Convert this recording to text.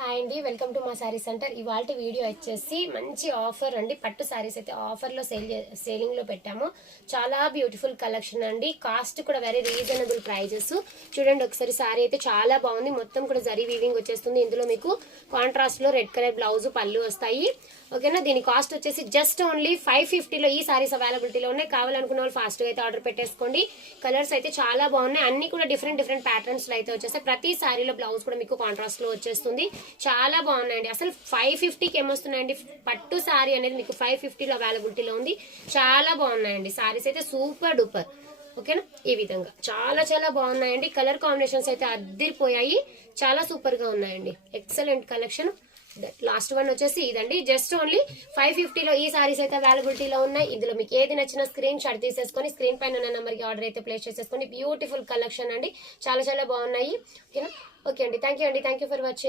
Hi అండి, welcome to మా sari centre. ఇవాళ వీడియో వచ్చేసి మంచి ఆఫర్ అండి. పట్టు శారీస్ అయితే ఆఫర్లో సేలింగ్లో పెట్టాము. చాలా బ్యూటిఫుల్ కలెక్షన్ అండి. కాస్ట్ కూడా వెరీ రీజనబుల్ ప్రైజెస్. చూడండి ఒకసారి, శారీ అయితే చాలా బాగుంది. మొత్తం కూడా జరీ వీవింగ్ వచ్చేస్తుంది. ఇందులో మీకు కాంట్రాస్ట్లో రెడ్ కలర్ బ్లౌజ్ పళ్ళు వస్తాయి. ఓకేనా, దీని కాస్ట్ వచ్చేసి జస్ట్ ఓన్లీ 550లో ఈ సారీస్ అవైలబిలిటీలో ఉన్నాయి. కావాలనుకున్న వాళ్ళు ఫాస్ట్గా అయితే ఆర్డర్ పెట్టేసుకోండి. కలర్స్ అయితే చాలా బాగున్నాయి. అన్ని కూడా డిఫరెంట్ ప్యాటర్న్స్ లో అయితే వచ్చేస్తాయి. ప్రతి సారీలో బ్లౌజ్ కూడా మీకు కాంట్రాస్ట్ లో వచ్చేస్తుంది. చాలా బాగున్నాయండి. అసలు 550కి ఏమొస్తున్నాయండి? పట్టు సారీ అనేది మీకు 550లో అవైలబిలిటీలో ఉంది. చాలా బాగున్నాయండి. సారీస్ అయితే సూపర్ డూపర్. ఓకేనా, ఈ విధంగా చాలా బాగున్నాయండి. కలర్ కాంబినేషన్స్ అయితే అద్దరిపోయాయి. చాలా సూపర్ గా ఉన్నాయండి. Excellent collection. లాస్ట్ వన్ వచ్చేసి ఇదండి. జస్ట్ ఓన్లీ 550లో ఈ సారీస్ అయితే అవైలబిలిటీలో ఉన్నాయి. ఇందులో మీకు ఏది నచ్చిన స్క్రీన్ షాట్ తీసేసుకొని స్క్రీన్ పైన ఉన్న నెంబర్కి ఆర్డర్ అయితే ప్లేస్ చేసేసుకొని బ్యూటిఫుల్ కలెక్షన్ అండి. చాలా బాగున్నాయి. ఓకేనా, ఓకే అండి. Thank you for watching.